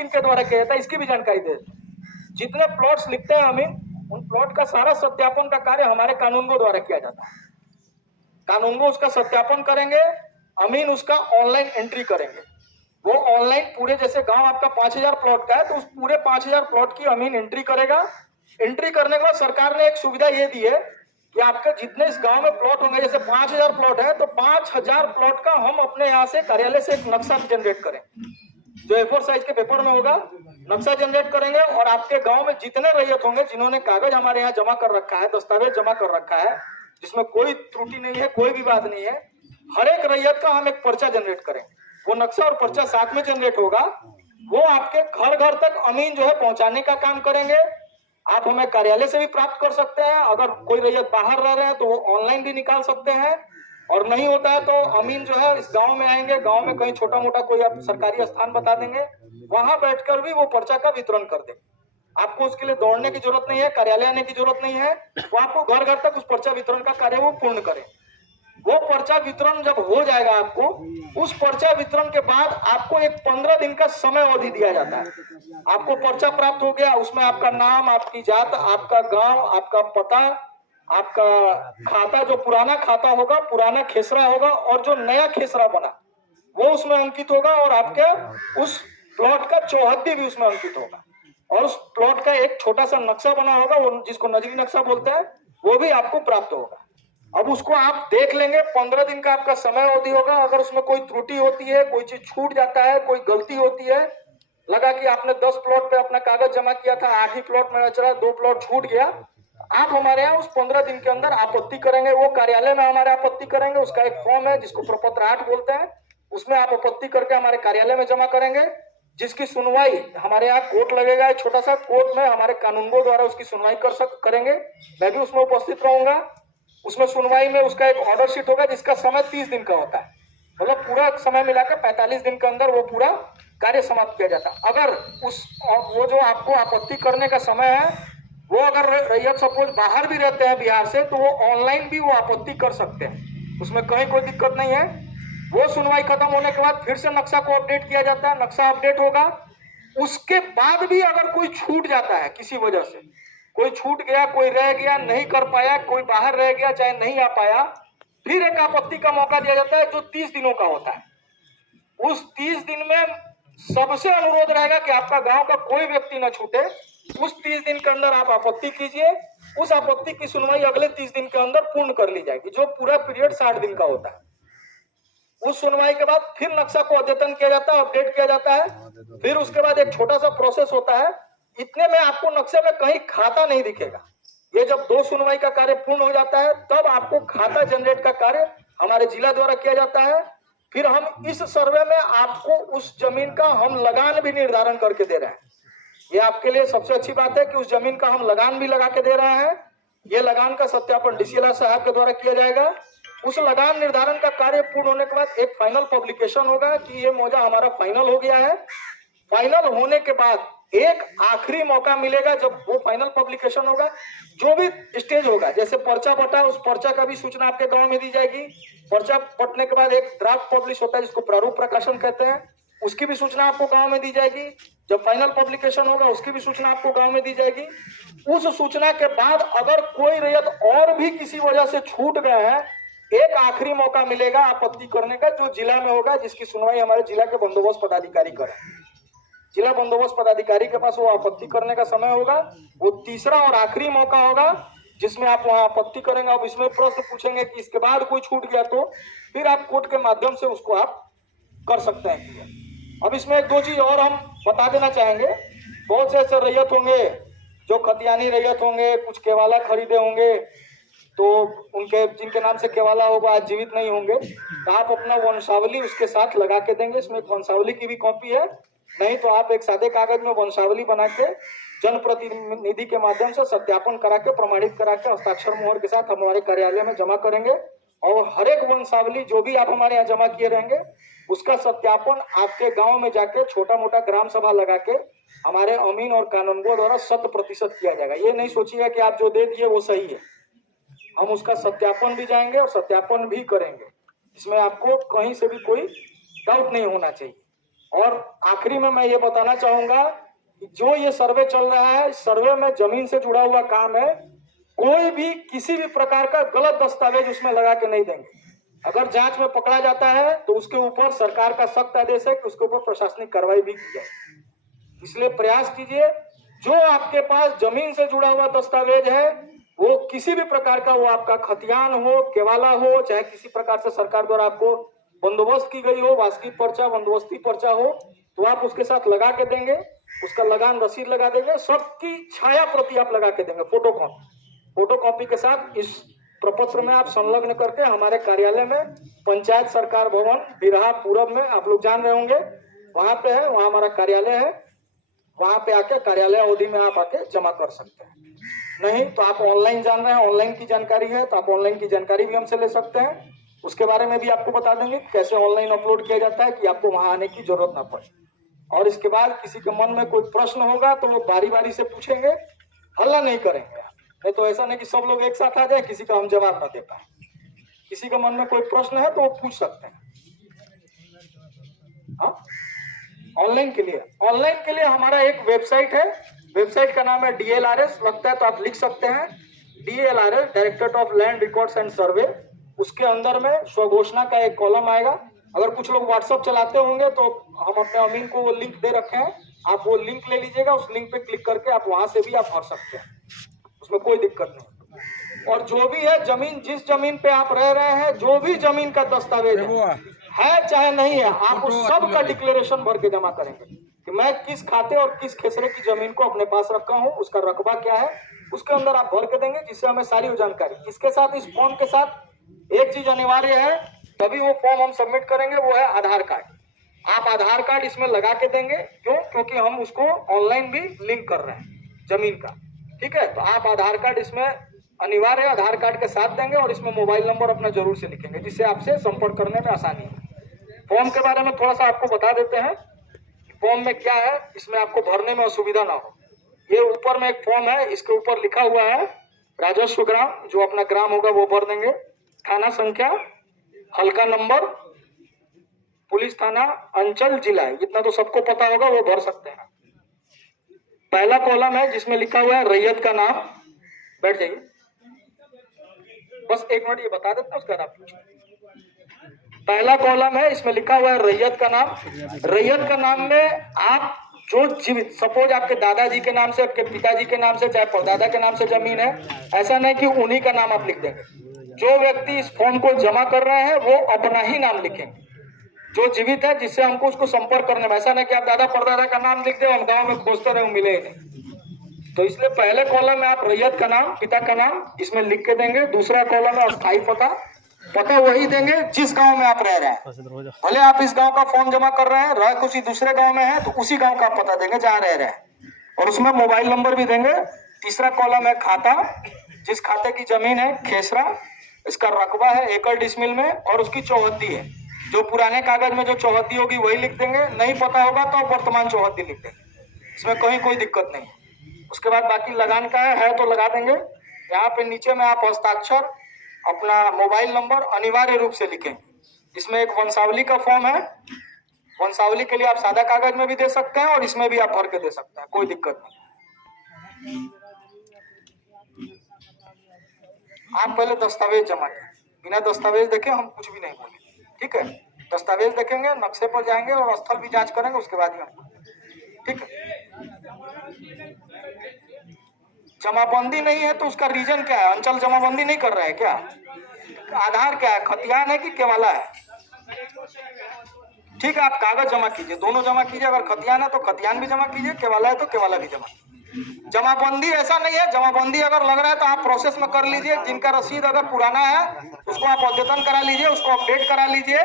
किनके द्वारा किया जाता है इसकी भी जानकारी दे देते हैं। जितने प्लॉट्स लिखते हैं अमीन, उन प्लॉट का सारा सत्यापन का कार्य हमारे कानूनगो द्वारा किया जाता है। कानूनगो उसका सत्यापन करेंगे, अमीन उसका ऑनलाइन एंट्री करेंगे। वो ऑनलाइन पूरे, जैसे गांव आपका 5000 प्लॉट का है तो उस पूरे 5000 प्लॉट की अमीन एंट्री करेगा। एंट्री करने के बाद सरकार ने एक सुविधा ये दी है कि आपके जितने इस गांव में प्लॉट होंगे, जैसे 5000 प्लॉट है तो 5000 प्लॉट का हम अपने यहाँ से कार्यालय से एक नक्शा जनरेट करें, जो A4 साइज के पेपर में होगा। नक्शा जनरेट करेंगे और आपके गांव में जितने रैयत होंगे जिन्होंने कागज हमारे यहाँ जमा कर रखा है, दस्तावेज जमा कर रखा है, जिसमें कोई त्रुटि नहीं है, कोई विवाद नहीं है, हर एक रैयत का हम एक पर्चा जनरेट करें। वो नक्शा और पर्चा साथ में जनरेट होगा। वो आपके घर घर तक अमीन जो है पहुंचाने का काम करेंगे। आप हमें कार्यालय से भी प्राप्त कर सकते हैं। अगर कोई रैयत बाहर रह रहे हैं तो वो ऑनलाइन भी निकाल सकते हैं, और नहीं होता है तो अमीन जो है इस गांव में आएंगे, गांव में कहीं छोटा मोटा कोई आप सरकारी स्थान बता देंगे, वहां बैठकर भी वो पर्चा का वितरण कर देंगे। आपको उसके लिए दौड़ने की जरूरत नहीं है, कार्यालय आने की जरूरत नहीं है। वो आपको घर घर तक उस पर्चा वितरण का कार्य वो पूर्ण करें। वो पर्चा वितरण जब हो जाएगा आपको, उस पर्चा वितरण के बाद आपको एक 15 दिन का समय अवधि दिया जाता है। आपको पर्चा प्राप्त हो गया, उसमें आपका नाम, आपकी जात, आपका गांव, आपका पता, आपका खाता, जो पुराना खाता होगा, पुराना खेसरा होगा, और जो नया खेसरा बना वो उसमें अंकित होगा, और आपके उस प्लॉट का चौहद्दी भी उसमें अंकित होगा, और उस प्लॉट का एक छोटा सा नक्शा बना होगा, वो जिसको नजरी नक्शा बोलते हैं, वो भी आपको प्राप्त होगा। अब उसको आप देख लेंगे। 15 दिन का आपका समय अवधि होगा। अगर उसमें कोई त्रुटि होती है, कोई चीज छूट जाता है, कोई गलती होती है, लगा कि आपने 10 प्लॉट पे अपना कागज जमा किया था, 8 ही प्लॉट में चला, 2 प्लॉट छूट गया, आप हमारे यहाँ उस 15 दिन के अंदर आपत्ति करेंगे। वो कार्यालय में हमारे आपत्ति करेंगे। उसका एक फॉर्म है जिसको प्रपत्र 8 बोलते हैं, उसमें आप आपत्ति करके हमारे कार्यालय में जमा करेंगे, जिसकी सुनवाई हमारे यहाँ कोर्ट लगेगा, छोटा सा कोर्ट में हमारे कानूनगो द्वारा उसकी सुनवाई करेंगे। मैं भी उसमें उपस्थित रहूंगा। उसमें सुनवाई में उसका एक ऑर्डर शीट होगा जिसका समय 30 दिन का होता है, मतलब पूरा समय मिलाकर 45 दिन के अंदर वो पूरा कार्य समाप्त किया जाता है। अगर वो जो आपको आपत्ति करने का समय है, वो अगर रैयत सपोज बाहर भी रहते हैं बिहार से, तो वो ऑनलाइन भी वो आपत्ति कर सकते हैं, उसमें कहीं कोई दिक्कत नहीं है। वो सुनवाई खत्म होने के बाद फिर से नक्शा को अपडेट किया जाता है, नक्शा अपडेट होगा। उसके बाद भी अगर कोई छूट जाता है, किसी वजह से कोई छूट गया, कोई रह गया, नहीं कर पाया, कोई बाहर रह गया, चाहे नहीं आ पाया, फिर एक आपत्ति का मौका दिया जाता है जो 30 दिनों का होता है। उस 30 दिन में सबसे अनुरोध रहेगा कि आपका गांव का कोई व्यक्ति न छूटे। उस 30 दिन के अंदर आप आपत्ति कीजिए। उस आपत्ति की सुनवाई अगले 30 दिन के अंदर पूर्ण कर ली जाएगी, जो पूरा पीरियड 60 दिन का होता है। उस सुनवाई के बाद फिर नक्शा को अद्यतन किया जाता है, अपडेट किया जाता है। फिर उसके बाद एक छोटा सा प्रोसेस होता है। इतने में आपको नक्शे में कहीं खाता नहीं दिखेगा। ये जब 2 सुनवाई का कार्य पूर्ण हो जाता है, तब आपको खाता जनरेट का कार्य हमारे जिला द्वारा किया जाता है। फिर हम इस सर्वे में आपको उस जमीन का हम लगान भी निर्धारण करके दे रहे हैं। ये आपके लिए सबसे अच्छी बात है कि उस जमीन का हम लगान भी लगा के दे रहे हैं। ये लगान का सत्यापन डीसीएल साहब के द्वारा किया जाएगा। उस लगान निर्धारण का कार्य पूर्ण होने के बाद एक फाइनल पब्लिकेशन होगा कि ये मौजा हमारा फाइनल हो गया है। फाइनल होने के बाद एक आखिरी मौका मिलेगा जब वो फाइनल पब्लिकेशन होगा। जो भी स्टेज होगा, जैसे पर्चा बटा, उस पर्चा का भी सूचना आपके गांव में दी जाएगी। पर्चा बटने के बाद एक ड्राफ्ट पब्लिश होता है जिसको प्रारूप प्रकाशन कहते हैं, उसकी भी सूचना आपको गांव में दी जाएगी। जब फाइनल पब्लिकेशन होगा उसकी भी सूचना आपको गांव में दी जाएगी। उस सूचना के बाद अगर कोई रैयत और भी किसी वजह से छूट गए हैं, एक आखिरी मौका मिलेगा आपत्ति करने का, जो जिला में होगा, जिसकी सुनवाई हमारे जिला के बंदोबस्त पदाधिकारी करें। जिला बंदोबस्त पदाधिकारी के पास वो आपत्ति करने का समय होगा। वो तीसरा और आखिरी मौका होगा जिसमें आप वहां आपत्ति करेंगे। अब इसमें प्रश्न पूछेंगे कि इसके बाद कोई छूट गया तो फिर आप कोर्ट के माध्यम से उसको आप कर सकते हैं। अब इसमें एक दो चीज और हम बता देना चाहेंगे। बहुत से ऐसे रैयत होंगे जो खतियानी रैयत होंगे, कुछ केवाला खरीदे होंगे, तो उनके जिनके नाम से केवाला होगा आज जीवित नहीं होंगे, तो आप अपना वंशावली उसके साथ लगा के देंगे। इसमें एक वंशावली की भी कॉपी है, नहीं तो आप एक सादे कागज में वंशावली बना के जनप्रतिनिधि के माध्यम से सत्यापन करा के, प्रमाणित करा के, हस्ताक्षर मोहर के साथ हमारे कार्यालय में जमा करेंगे। और हर एक वंशावली जो भी आप हमारे यहाँ जमा किए रहेंगे, उसका सत्यापन आपके गांव में जाके छोटा मोटा ग्राम सभा लगा के हमारे अमीन और कानूनगो द्वारा 100% किया जाएगा। ये नहीं सोचिएगा कि आप जो दे दिए वो सही है। हम उसका सत्यापन भी जाएंगे और सत्यापन भी करेंगे। इसमें आपको कहीं से भी कोई डाउट नहीं होना चाहिए। और आखिरी में मैं ये बताना चाहूंगा कि जो ये सर्वे चल रहा है, इस सर्वे में जमीन से जुड़ा हुआ काम है, कोई भी किसी भी प्रकार का गलत दस्तावेज उसमें लगा के नहीं देंगे। अगर जांच में पकड़ा जाता है तो उसके ऊपर सरकार का सख्त आदेश है कि उसके ऊपर प्रशासनिक कार्रवाई भी की जाए। इसलिए प्रयास कीजिए, जो आपके पास जमीन से जुड़ा हुआ दस्तावेज है, वो किसी भी प्रकार का, वो आपका खतियान हो, केवाला हो, चाहे किसी प्रकार से सरकार द्वारा आपको बंदोबस्त की गई हो, वार्षिक पर्चा, बंदोबस्ती पर्चा हो, तो आप उसके साथ लगा के देंगे, उसका लगान रसीद लगा देंगे, सबकी छाया प्रति आप लगा के देंगे, फोटो कॉपी के साथ इस प्रपत्र में आप संलग्न करके हमारे कार्यालय में, पंचायत सरकार भवन बिरहा पूरब में, आप लोग जान रहे होंगे, वहां पे है, वहां हमारा कार्यालय है, वहां पे आके कार्यालय अवधि में आप आके जमा कर सकते हैं। नहीं तो आप ऑनलाइन जान रहे हैं, ऑनलाइन की जानकारी है तो आप ऑनलाइन की जानकारी भी हमसे ले सकते हैं, उसके बारे में भी आपको बता देंगे कैसे ऑनलाइन अपलोड किया जाता है कि आपको वहां आने की जरूरत ना पड़े। और इसके बाद किसी के मन में कोई प्रश्न होगा तो वो बारी बारी से पूछेंगे, हल्ला नहीं करेंगे। नहीं तो ऐसा नहीं कि सब लोग एक साथ आ जाए, किसी का हम जवाब ना दे पाए। किसी के मन में कोई प्रश्न है तो वो पूछ सकते हैं। हाँ, ऑनलाइन के लिए हमारा एक वेबसाइट है, वेबसाइट का नाम है DLRS, लगता है तो आप लिख सकते हैं, DLRS directorate of land records and सर्वे। उसके अंदर में स्वघोषणा का एक कॉलम आएगा। अगर कुछ लोग व्हाट्सएप चलाते होंगे तो हम अपने अमीन को वो लिंक दे रखे हैं, आप वो लिंक ले लीजिएगा, उस लिंक पे क्लिक करके आप वहां से भी आप भर सकते हैं, उसमें कोई दिक्कत नहीं। और जो भी है जमीन, जिस जमीन पे आप रह रहे हैं, जो भी जमीन का दस्तावेज है चाहे नहीं है, आप उस सब का डिक्लेरेशन भर के जमा करेंगे कि मैं किस खाते और किस खेसरे की जमीन को अपने पास रखा हूँ, उसका रकबा क्या है, उसके अंदर आप भर के देंगे, जिससे हमें सारी जानकारी। इसके साथ, इस फॉर्म के साथ एक चीज अनिवार्य है, तभी वो फॉर्म हम सबमिट करेंगे, वो है आधार कार्ड। आप आधार कार्ड इसमें लगा के देंगे, क्यों? क्योंकि हम उसको ऑनलाइन भी लिंक कर रहे हैं जमीन का, ठीक है। तो आप आधार कार्ड इसमें अनिवार्य, आधार कार्ड के साथ देंगे और इसमें मोबाइल नंबर अपना जरूर से लिखेंगे, जिससे आपसे संपर्क करने में आसानी है। फॉर्म के बारे में थोड़ा सा आपको बता देते हैं, फॉर्म में क्या है, इसमें आपको भरने में असुविधा ना हो। ये ऊपर में एक फॉर्म है, इसके ऊपर लिखा हुआ है राजस्व ग्राम, जो अपना ग्राम होगा वो भर देंगे, थाना संख्या, हल्का नंबर, पुलिस थाना, अंचल, जिला, इतना तो सबको पता होगा, वो भर सकते हैं। पहला कॉलम है जिसमें लिखा हुआ है रैयत का नाम, बैठ जाइए, बस एक मिनट ये बता देता हूं, उसका नाम पूछिए। पहला कॉलम है, इसमें लिखा हुआ है रैयत का नाम। रैयत का नाम में आप जो जीवित, सपोज आपके दादाजी के नाम से, आपके पिताजी के नाम से, चाहे परदादा के नाम से जमीन है, ऐसा नहीं कि उन्हीं का नाम आप लिख देंगे। जो व्यक्ति इस फॉर्म को जमा कर रहे हैं वो अपना ही नाम लिखेंगे, जो जीवित है, जिससे हमको उसको संपर्क करने में, ऐसा नहीं कि आप दादा परदादा का नाम लिख दे, हम गाँव में खोजते रहे, मिले ही नहीं। तो इसलिए पहले कॉलम में आप रैयत का नाम, पिता का नाम इसमें लिख के देंगे। दूसरा कॉलम है अस्थायी पता, पता वही देंगे जिस गांव में आप रह रहे हैं। भले आप इस गांव का फॉर्म जमा कर रहे हैं, रह किसी दूसरे गांव में है, तो उसी गांव का आप पता देंगे जहां रह रहे हैं, और उसमें मोबाइल नंबर भी देंगे। तीसरा कॉलम है खाता, जिस खाते की जमीन है, खेसरा, इसका रकबा है एकड़ डिसमिल में, और उसकी चौहद्दी है। जो पुराने कागज में जो चौहद्दी होगी वही लिख देंगे, नहीं पता होगा तो वर्तमान चौहद्दी लिख देंगे, इसमें कहीं कोई दिक्कत नहीं। उसके बाद बाकी लगान का है तो लगा देंगे। यहाँ पे नीचे में आप हस्ताक्षर, अपना मोबाइल नंबर अनिवार्य रूप से लिखें। इसमें एक वंशावली का फॉर्म है, वंशावली के लिए आप सादा कागज में भी दे सकते हैं और इसमें भी आप भर के दे सकते हैं, कोई दिक्कत नहीं। आप पहले दस्तावेज जमा करें, बिना दस्तावेज देखे हम कुछ भी नहीं बोले, ठीक है। दस्तावेज देखेंगे, नक्शे पर जाएंगे और स्थल भी जांच करेंगे, उसके बाद ही हम, ठीक है। जमाबंदी नहीं है तो उसका रीजन क्या है? अंचल जमाबंदी नहीं कर रहा है क्या? आधार क्या है, खतियान है कि केवाला है? ठीक है, आप कागज जमा कीजिए, दोनों जमा कीजिए। अगर खतियान है तो खतियान भी जमा कीजिए, केवाला है तो केवाला भी जमा कीजिए। जमाबंदी ऐसा नहीं है, जमाबंदी अगर लग रहा है तो आप प्रोसेस में कर लीजिए। जिनका रसीद अगर पुराना है उसको आप अद्यतन करा लीजिए, उसको अपडेट करा लीजिए।